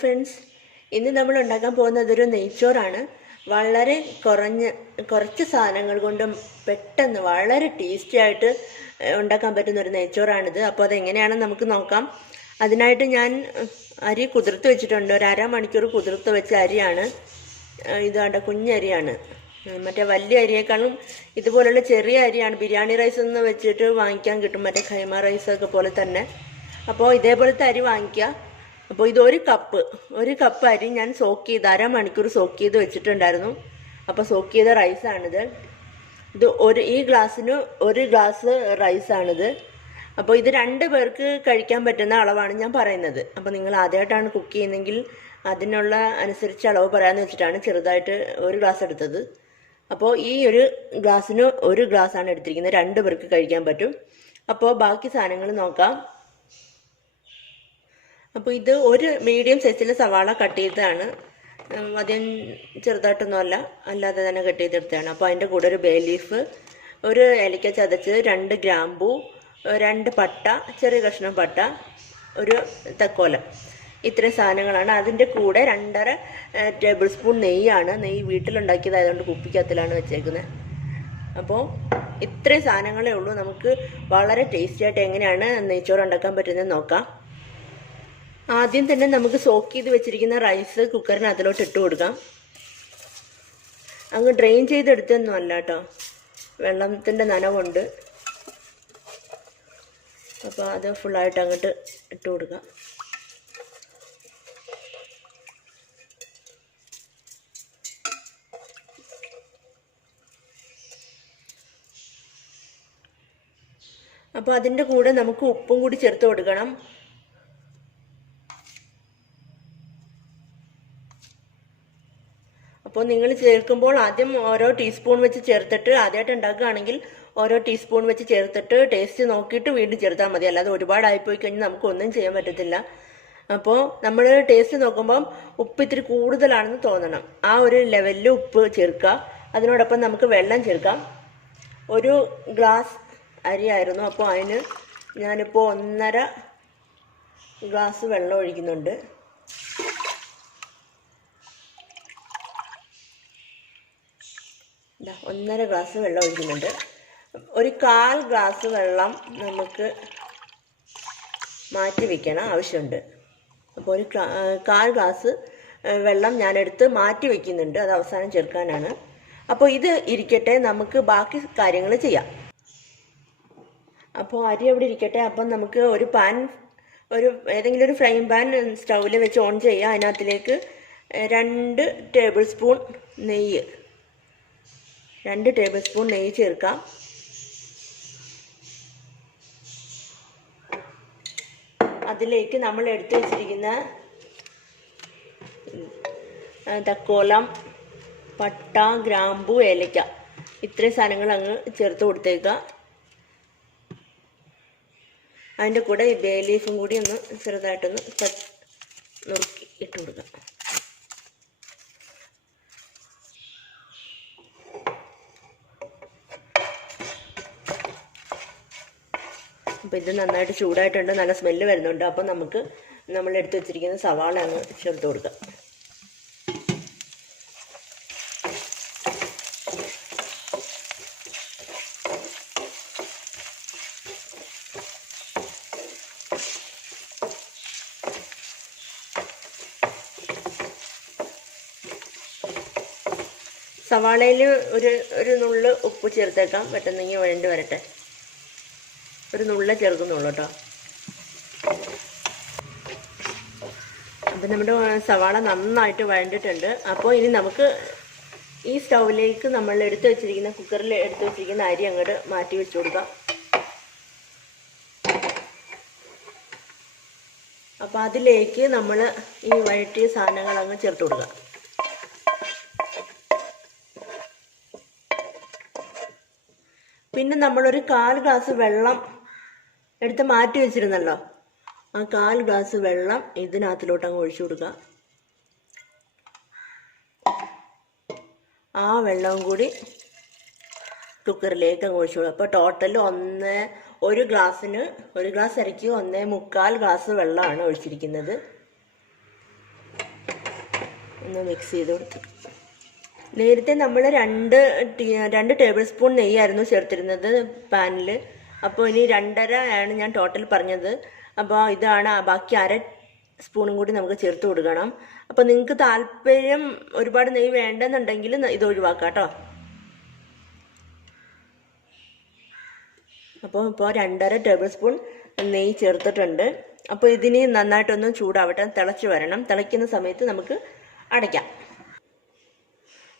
Friends, ഇന്ന് നമ്മൾ ഉണ്ടാക്കാൻ പോകുന്നത് ഒരു നെയ്ച്ചോറാണ്. വളരെ കുറച്ച് സാധനങ്ങൾ കൊണ്ട് പെട്ടെന്ന് വളരെ ടേസ്റ്റി ആയിട്ട് ഉണ്ടാക്കാൻ പറ്റുന്ന ഒരു നെയ്ച്ചോറാണിത്. അപ്പോൾ അതെങ്ങനെയാണെന്ന് നമുക്ക് നോക്കാം. അതിനായിട്ട് ഞാൻ അരി കുതിർത്ത് വെച്ചിട്ടുണ്ട്. ഒരു അരമണിക്കൂർ കുതിർത്ത് വെച്ച അരിയാണ് ഇത്. കണ്ട കുഞ്ഞരിയാണ്. മറ്റേ വലിയ അരിയേക്കാളും ഇതുപോലുള്ള ചെറിയ അരിയാണ്. ബിരിയാണി റൈസ് എന്ന് വെച്ചിട്ട് വാങ്ങിക്കാൻ കിട്ടും, മറ്റേ ഖൈമ റൈസൊക്കെ പോലെ തന്നെ. അപ്പോൾ ഇതേപോലത്തെ അരി വാങ്ങിക്കുക. അപ്പോൾ ഇത് ഒരു കപ്പ് അരി ഞാൻ അരമണിക്കൂർ സോക്ക് ചെയ്ത് വെച്ചിട്ടുണ്ടായിരുന്നു. അപ്പോൾ സോക്ക് ചെയ്ത റൈസാണിത്. ഈ ഗ്ലാസ്സിന് 1 ഗ്ലാസ് റൈസാണിത്. അപ്പോൾ ഇത് 2 പേർക്ക് കഴിക്കാൻ പറ്റുന്ന അളവാണ് ഞാൻ പറയുന്നത്. അപ്പോൾ നിങ്ങൾ ആദ്യമായിട്ടാണ് കുക്ക് ചെയ്യുന്നതെങ്കിൽ അതിനുള്ള അനുസരിച്ച് അളവ് പറയാമെന്ന് വെച്ചിട്ടാണ് ചെറുതായിട്ട് 1 ഗ്ലാസ് എടുത്തത്. അപ്പോൾ ഈ ഒരു ഗ്ലാസ്സിന് 1 ഗ്ലാസ്സാണ് എടുത്തിരിക്കുന്നത്. 2 പേർക്ക് കഴിക്കാൻ പറ്റും. അപ്പോൾ ബാക്കി സാധനങ്ങൾ നോക്കാം. അപ്പോൾ ഇത് ഒരു മീഡിയം സൈസിലെ സവാള കട്ട് ചെയ്തതാണ്. അധികം ചെറുതായിട്ടൊന്നുമല്ല, അല്ലാതെ തന്നെ കട്ട് ചെയ്തെടുത്തതാണ്. അപ്പോൾ അതിൻ്റെ കൂടെ ഒരു ബേ ലീഫ്, ഒരു ഏലക്ക ചതച്ചത്, 2 ഗ്രാമ്പൂ, 2 പട്ട, ചെറിയ കഷ്ണം പട്ട, ഒരു തക്കോലം. ഇത്രയും സാധനങ്ങളാണ്. അതിൻ്റെ കൂടെ 2.5 ടേബിൾ സ്പൂൺ നെയ്യാണ്. നെയ്യ് വീട്ടിലുണ്ടാക്കിയതായതുകൊണ്ട് കുപ്പിക്കകത്തിലാണ് വെച്ചേക്കുന്നത്. അപ്പോൾ ഇത്രയും സാധനങ്ങളേ ഉള്ളൂ. നമുക്ക് വളരെ ടേസ്റ്റി ആയിട്ട് എങ്ങനെയാണ് നെയ്ച്ചോറ് ഉണ്ടാക്കാൻ പറ്റുന്നത് നോക്കാം. ആദ്യം തന്നെ നമുക്ക് സോക്ക് ചെയ്ത് വെച്ചിരിക്കുന്ന റൈസ് കുക്കറിന് അതിലോട്ട് ഇട്ട് കൊടുക്കാം. അങ്ങ് ഡ്രെയിൻ ചെയ്തെടുത്തൊന്നും അല്ല കേട്ടോ, വെള്ളത്തിൻ്റെ നനവുണ്ട്. അപ്പോൾ അത് ഫുള്ളായിട്ട് അങ്ങോട്ട് ഇട്ട് കൊടുക്കാം. അപ്പോൾ അതിൻ്റെ കൂടെ നമുക്ക് ഉപ്പും കൂടി ചേർത്ത് കൊടുക്കണം. അപ്പോൾ നിങ്ങൾ ചേർക്കുമ്പോൾ ആദ്യം ഓരോ ടീസ്പൂൺ വെച്ച് ചേർത്തിട്ട്, ആദ്യമായിട്ട് ഉണ്ടാക്കുകയാണെങ്കിൽ ഓരോ ടീസ്പൂൺ വെച്ച് ചേർത്തിട്ട് ടേസ്റ്റ് നോക്കിയിട്ട് വീണ്ടും ചേർത്താൽ മതി. അല്ലാതെ ഒരുപാടായിപ്പോയി കഴിഞ്ഞാൽ നമുക്കൊന്നും ചെയ്യാൻ പറ്റത്തില്ല. അപ്പോൾ നമ്മൾ ടേസ്റ്റ് നോക്കുമ്പം ഉപ്പ് ഇത്തിരി കൂടുതലാണെന്ന് തോന്നണം. ആ ഒരു ലെവലിൽ ഉപ്പ് ചേർക്കുക. അതിനോടൊപ്പം നമുക്ക് വെള്ളം ചേർക്കാം. 1 ഗ്ലാസ് അരിയായിരുന്നു. അപ്പോൾ അതിന് ഞാനിപ്പോൾ 1.5 ഗ്ലാസ് വെള്ളം ഒഴിക്കുന്നുണ്ട്. ഇതാ 1.5 ഗ്ലാസ് വെള്ളം ഒഴിക്കുന്നുണ്ട്. ഒരു 1/4 ഗ്ലാസ് വെള്ളം നമുക്ക് മാറ്റി വയ്ക്കണം, ആവശ്യമുണ്ട്. അപ്പോൾ ഒരു 1/4 ഗ്ലാസ് വെള്ളം ഞാനെടുത്ത് മാറ്റി വയ്ക്കുന്നുണ്ട്. അത് അവസാനം ചേർക്കാനാണ്. അപ്പോൾ ഇത് ഇരിക്കട്ടെ, നമുക്ക് ബാക്കി കാര്യങ്ങൾ ചെയ്യാം. അപ്പോൾ അരി അവിടെ ഇരിക്കട്ടെ. അപ്പം നമുക്ക് ഏതെങ്കിലും ഒരു ഫ്രൈ പാൻ സ്റ്റൗവിൽ വെച്ച് ഓൺ ചെയ്യുക. അതിനകത്തിലേക്ക് 2 ടേബിൾ സ്പൂൺ നെയ്യ് ചേർക്കാം. അതിലേക്ക് നമ്മൾ എടുത്തു വെച്ചിരിക്കുന്ന തക്കോലം, പട്ട, ഗ്രാമ്പു, ഏലക്ക, ഇത്രയും സാധനങ്ങൾ അങ്ങ് ചേർത്ത് കൊടുത്തേക്കുക. അതിൻ്റെ കൂടെ ഈ ബേ ലീഫും കൂടി ഒന്ന് ചെറുതായിട്ടൊന്ന് നുറുക്കി ഇട്ട് കൊടുക്കാം. അപ്പോൾ ഇത് നന്നായിട്ട് ചൂടായിട്ടുണ്ട്, നല്ല സ്മെല്ല് വരുന്നുണ്ട്. അപ്പോൾ നമുക്ക് നമ്മൾ എടുത്ത് വെച്ചിരിക്കുന്ന സവാള അങ്ങ് ചേർത്ത് കൊടുക്കാം. സവാളയിൽ ഒരു നുള്ള് ഉപ്പ് ചേർത്തേക്കാം, പെട്ടെന്നെങ്കിൽ വഴണ്ട് വരട്ടെ. ഒരു നുള്ളേ ചേർക്കുന്നുള്ളൂ കേട്ടോ. അപ്പം നമ്മുടെ സവാള നന്നായിട്ട് വഴണ്ടിട്ടുണ്ട്. അപ്പോൾ ഇനി നമുക്ക് ഈ സ്റ്റൗവിലേക്ക് നമ്മൾ കുക്കറിൽ എടുത്ത് വെച്ചിരിക്കുന്ന അരി അങ്ങോട്ട് മാറ്റി വെച്ച് കൊടുക്കാം. അപ്പോൾ അതിലേക്ക് നമ്മൾ ഈ വഴറ്റിയ സാധനങ്ങൾ അങ്ങ് ചേർത്ത് കൊടുക്കാം. പിന്നെ നമ്മളൊരു 1/4 ഗ്ലാസ് വെള്ളം എടുത്ത് മാറ്റി വെച്ചിരുന്നല്ലോ, ആ 1/4 ഗ്ലാസ് വെള്ളം ഇതിനകത്തിലോട്ട് അങ്ങ് ഒഴിച്ചു കൊടുക്കുക. ആ വെള്ളവും കൂടി കുക്കറിലേക്ക് അങ്ങ് ഒഴിച്ചോളൂ. അപ്പോൾ ടോട്ടൽ ഒരു ഗ്ലാസ് അരിക്ക് 1.25 ഗ്ലാസ് വെള്ളമാണ് ഒഴിച്ചിരിക്കുന്നത്. ഒന്ന് മിക്സ് ചെയ്ത് കൊടുത്തു. നേരത്തെ നമ്മൾ 2 ടേബിൾ സ്പൂൺ നെയ്യായിരുന്നു ചേർത്തിരുന്നത് പാനിൽ. അപ്പോൾ ഇനി 2.5 ആണ് ഞാൻ ടോട്ടൽ പറഞ്ഞത്. അപ്പോൾ ഇതാണ് ബാക്കി 1/2 സ്പൂണും കൂടി നമുക്ക് ചേർത്ത് കൊടുക്കണം. അപ്പോൾ നിങ്ങൾക്ക് താല്പര്യം ഒരുപാട് നെയ്യ് വേണ്ടെന്നുണ്ടെങ്കിൽ ഇത് ഒഴിവാക്കാം കേട്ടോ. അപ്പോൾ 2.5 ടേബിൾ സ്പൂൺ നെയ്യ് ചേർത്തിട്ടുണ്ട്. അപ്പോൾ ഇതിന് നന്നായിട്ടൊന്ന് ചൂടാവട്ടെ, തിളച്ച് വരണം. തിളയ്ക്കുന്ന സമയത്ത് നമുക്ക് അടയ്ക്കാം.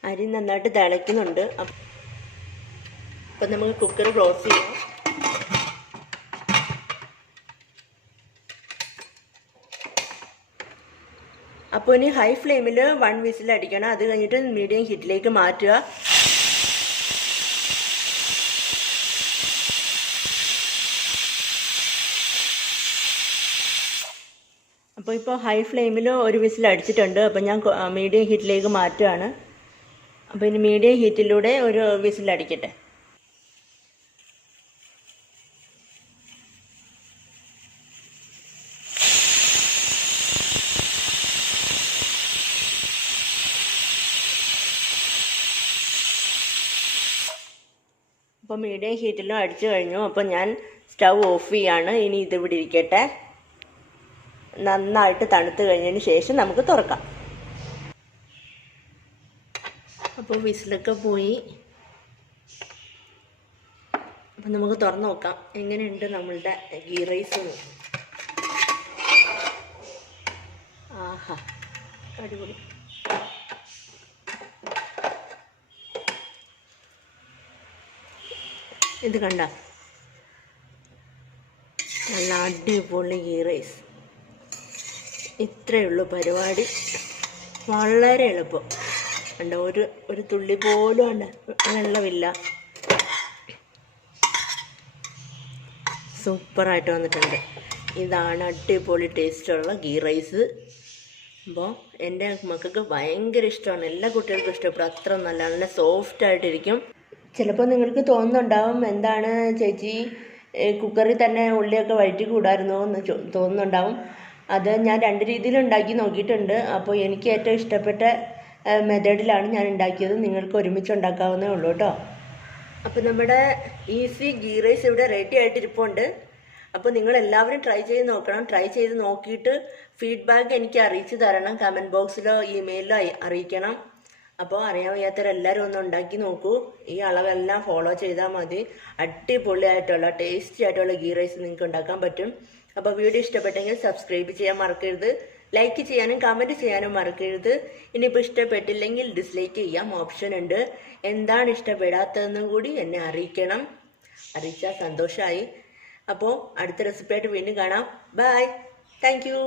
അരി നന്നായിട്ട് തിളയ്ക്കുന്നുണ്ട്. അപ്പം നമുക്ക് കുക്കർ ക്ലോസ് ചെയ്യാം. അപ്പോൾ ഇനി ഹൈ ഫ്ലെയിമിൽ 1 വിസിൽ അടിക്കണം. അത് കഴിഞ്ഞിട്ട് മീഡിയം ഹീറ്റിലേക്ക് മാറ്റുക. അപ്പോൾ ഇപ്പോൾ ഹൈ ഫ്ലെയിമിൽ 1 വിസിൽ അടിച്ചിട്ടുണ്ട്. അപ്പോൾ ഞാൻ മീഡിയം ഹീറ്റിലേക്ക് മാറ്റുകയാണ്. അപ്പോൾ ഇനി മീഡിയം ഹീറ്റിലൂടെ 1 വിസിൽ അടിക്കട്ടെ. അപ്പോൾ മീഡിയം ഹീറ്റിലും അടിച്ചു കഴിഞ്ഞു. അപ്പോൾ ഞാൻ സ്റ്റൗ ഓഫ് ചെയ്യാണ്. ഇനി ഇതിവിടെ ഇരിക്കട്ടെ. നന്നായിട്ട് തണുത്ത് കഴിഞ്ഞതിന് ശേഷം നമുക്ക് തുറക്കാം. അപ്പോൾ വിസിലൊക്കെ പോയി. അപ്പം നമുക്ക് തുറന്ന് നോക്കാം എങ്ങനെയുണ്ട് നമ്മളുടെ ഗീ റൈസ്. ആഹാ, അടിപൊളി. ഇത് കണ്ട, നല്ല അടിപൊളി ഗീ റൈസ്. ഇത്രയേ ഉള്ളൂ പരിപാടി. വളരെ എളുപ്പം. കണ്ട, ഒരു തുള്ളി പോലും ഉണ്ട് വെള്ളമില്ല. സൂപ്പറായിട്ട് വന്നിട്ടുണ്ട്. ഇതാണ് അടിപൊളി ടേസ്റ്റുള്ള ഗീ റൈസ്. അപ്പോൾ എൻ്റെ മക്കൾക്ക് ഭയങ്കര ഇഷ്ടമാണ്. എല്ലാ കുട്ടികൾക്കും ഇഷ്ടപ്പെടും. അത്ര നല്ല സോഫ്റ്റായിട്ടിരിക്കും. ചിലപ്പോൾ നിങ്ങൾക്ക് തോന്നുന്നുണ്ടാവും, എന്താണ് ചേച്ചി കുക്കറിൽ തന്നെ ഉള്ളിയൊക്കെ വഴറ്റി കൂടായിരുന്നോ എന്ന് തോന്നുന്നുണ്ടാവും. അത് ഞാൻ 2 രീതിയിൽ ഉണ്ടാക്കി നോക്കിയിട്ടുണ്ട്. അപ്പോൾ എനിക്ക് ഏറ്റവും ഇഷ്ടപ്പെട്ട മെത്തേഡിലാണ് ഞാൻ ഉണ്ടാക്കിയത്. നിങ്ങൾക്ക് ഒരുമിച്ച് ഉണ്ടാക്കാവുന്നേ ഉള്ളൂ കേട്ടോ. അപ്പോൾ നമ്മുടെ ഈസി ഗീ റൈസ് ഇവിടെ റെഡി ആയിട്ടിരിപ്പുണ്ട്. അപ്പോൾ നിങ്ങൾ എല്ലാവരും ട്രൈ ചെയ്ത് നോക്കണം. ട്രൈ ചെയ്ത് നോക്കിയിട്ട് ഫീഡ്ബാക്ക് എനിക്ക് അറിയിച്ചു തരണം. കമൻറ്റ് ബോക്സിലോ ഇമെയിലോ അറിയിക്കണം. അപ്പോൾ അറിയാൻ വയ്യാത്തവരെല്ലാവരും ഒന്ന് ഉണ്ടാക്കി നോക്കൂ. ഈ അളവെല്ലാം ഫോളോ ചെയ്താൽ മതി. അടിപൊളിയായിട്ടുള്ള ടേസ്റ്റി ആയിട്ടുള്ള ഗീ റൈസ് നിങ്ങൾക്ക് ഉണ്ടാക്കാൻ പറ്റും. അപ്പോൾ വീഡിയോ ഇഷ്ടപ്പെട്ടെങ്കിൽ സബ്സ്ക്രൈബ് ചെയ്യാൻ മറക്കരുത്. ലൈക്ക് ചെയ്യാനും കമൻറ്റ് ചെയ്യാനും മറക്കരുത്. ഇനിയിപ്പോൾ ഇഷ്ടപ്പെട്ടില്ലെങ്കിൽ ഡിസ്ലൈക്ക് ചെയ്യാം, ഓപ്ഷൻ ഉണ്ട്. എന്താണ് ഇഷ്ടപ്പെടാത്തതെന്നും കൂടി എന്നെ അറിയിക്കണം. അറിയിച്ചാൽ സന്തോഷമായി. അപ്പോൾ അടുത്ത റെസിപ്പിയായിട്ട് വീണ്ടും കാണാം. ബൈ. Thank you.